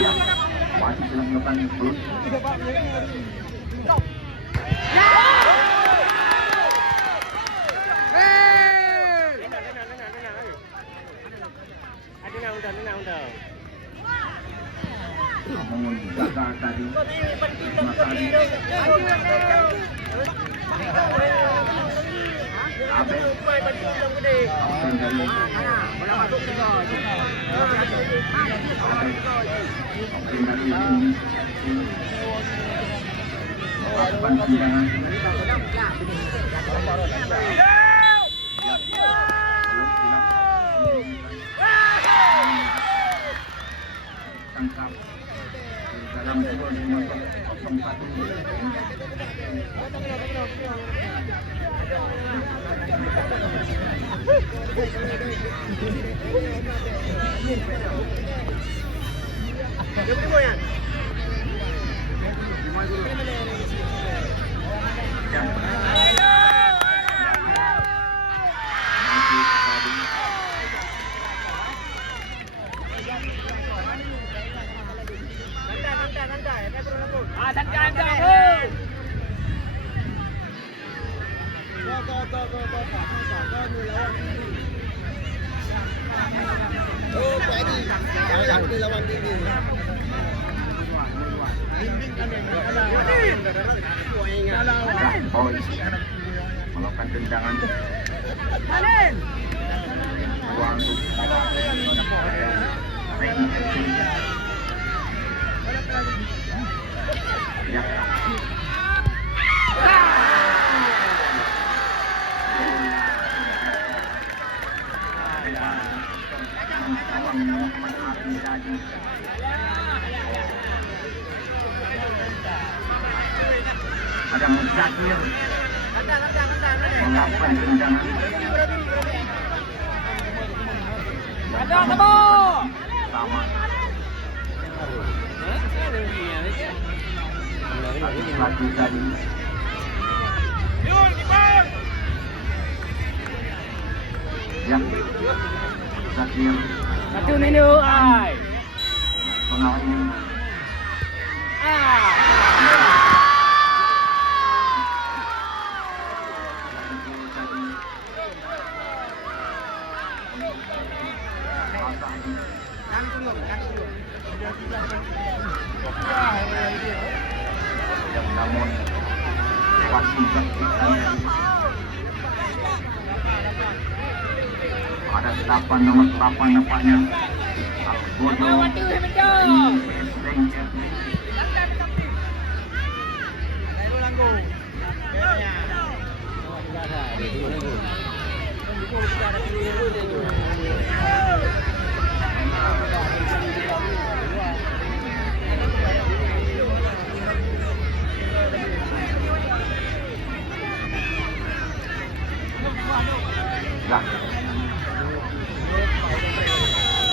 Masih sedang melakukan belum. Namun gagal tadi. Tangkap dalam skor มelakukan tendangan ruang untuk ya. Ada Muzakir melakukan tendangan. Sama. Lagi tadi. Ya. Muzakir. Satu minum ai. Penawin. Namun wasit ada 8 nomor 8 nampaknya Algodo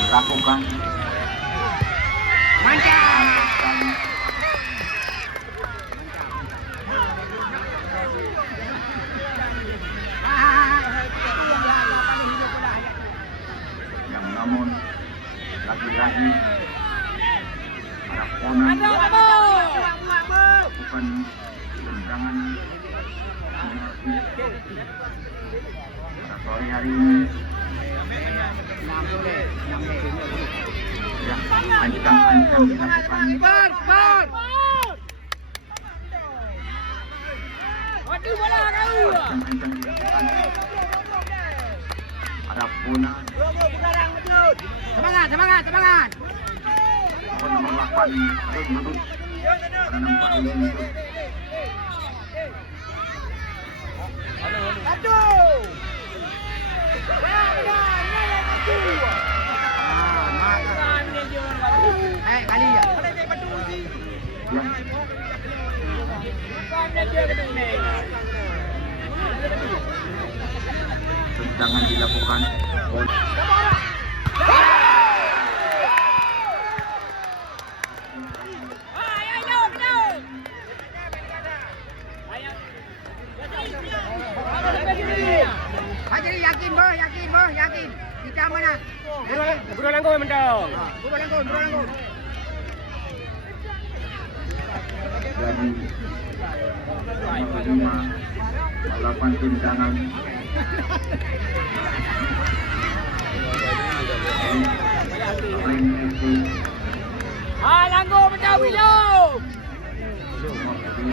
lakukan yang namun lagi-lagi para ponan bukan tendangan pada sore hari ini. Ya, ancam-ancam dilakukan. Ancam-ancam dilakukan. Ada Puna. Semangat. Nomor 8 Lutut. Ada nampak Lutut. Kali ya. Tendangan dilakukan. Haji yakin boh. Kita mana? Bro langkung mendong. Bro langkung. dari nomor 5 balapan tim kanan Ring FC Langgo menjauh Willow. nomor 5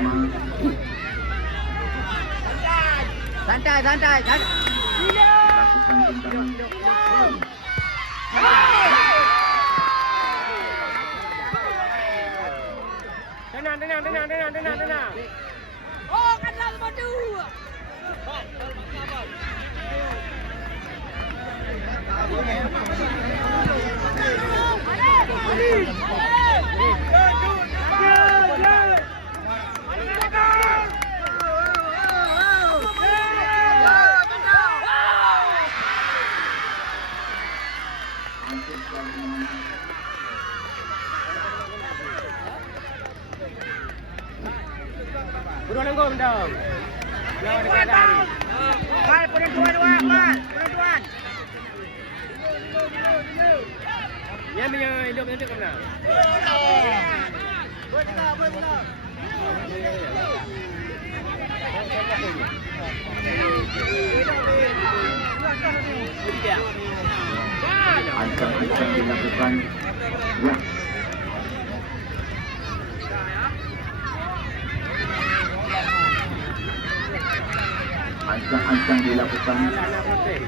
Santai, santai. lakukan tendangan Tenang. Oh, kanlah madu. Berdua langgo mendong. Lawan dekat dari. Mal penentuan. Yang punya hidup nanti ke mana? ancang-ancang dilakukan ya ancang-ancang dilakukan dilakukan